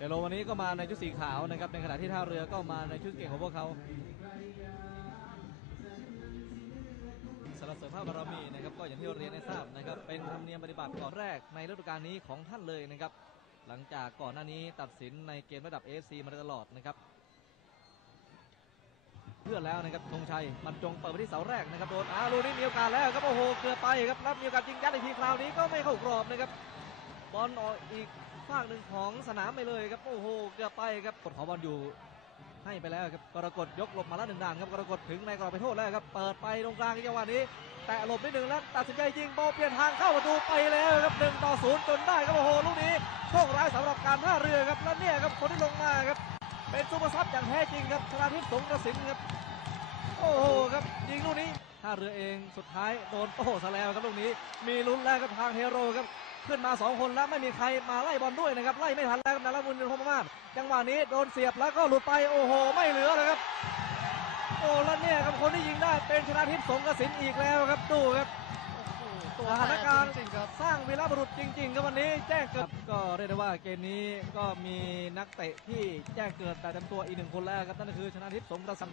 เดโลวันนี้ก็มาในชุดสีขาวนะครับ ในขณะที่ท่าเรือก็มาในชุดเก่งของพวกเขาสารเสริมพระบารมีนะครับก็อย่างที่เราเรียนให้ทราบนะครับ เป็นธรรมเนียมปฏิบัติก่อนแรกในฤดูกาลนี้ของท่านเลยนะครับ หลังจากก่อนหน้านี้ตัดสินในเกมระดับ AFC มาตลอดนะครับ เพื่อแล้วนะครับธงชัยมันจงเปิดไปที่เสาแรกนะครับโดนอาลูนี้มีโอกาสแล้วครับโอ้โหเกือบไปครับรับมีโอกาสยิงยัดอีกทีคราวนี้ก็ไม่เข้ากรอบนะครับบอลออกอีก ฝากหนึ่งของสนามไปเลยครับโอ้โหเกือบไปครับกดขอบอลอยู่ให้ไปแล้วครับกรกฎยกหลบมาแล้วหนึ่งด่านครับกรกฎถึงในกรอบไปโทษแล้วครับเปิดไปตรงกลางจังหวะนี้ แตะหลบนิดหนึ่งแล้วตัดสินใจยิงบอลเปลี่ยนทางเข้าประตูไปแล้วครับหนึ่งต่อศูนย์จนได้ครับโอ้โหลูกนี้โชคร้ายสำหรับการท่าเรือครับแล้วเนี่ยครับคนที่ลงมาครับเป็นซูเปอร์ซับอย่างแท้จริงครับชนาทิพย์สงกระสินครับโอ้โหครับยิงลูกนี้ท่าเรือเองสุดท้ายโดนโต้ซะแล้วครับลูกนี้มีลุ้นแล้วครับทางเฮโร่ครับ ขึ้นมาสองคนแล้วไม่มีใครมาไล่บอลด้วยนะครับไล่ไม่ทันแล้วครับนารบุญพรหมมาศจังหวะนี้โดนเสียบแล้วก็หลุดไปโอ้โห ไม่เหลือเลยครับโอ้แล้วเนี่ยครับคนที่ยิงได้เป็นชนะทิพย์สงกระสินอีกแล้วครับดูครับตัวสถานการณ์จริงๆครับสร้างวีรบุรุษจริงๆครับวันนี้แจ้งเกิดก็เรียกได้ว่าเกมนี้ก็มีนักเตะที่แจ้งเกิดแต่จำตัวอีกหนึ่งคนแล้วครับนั่นก็คือชนะทิพย์สงกระสิน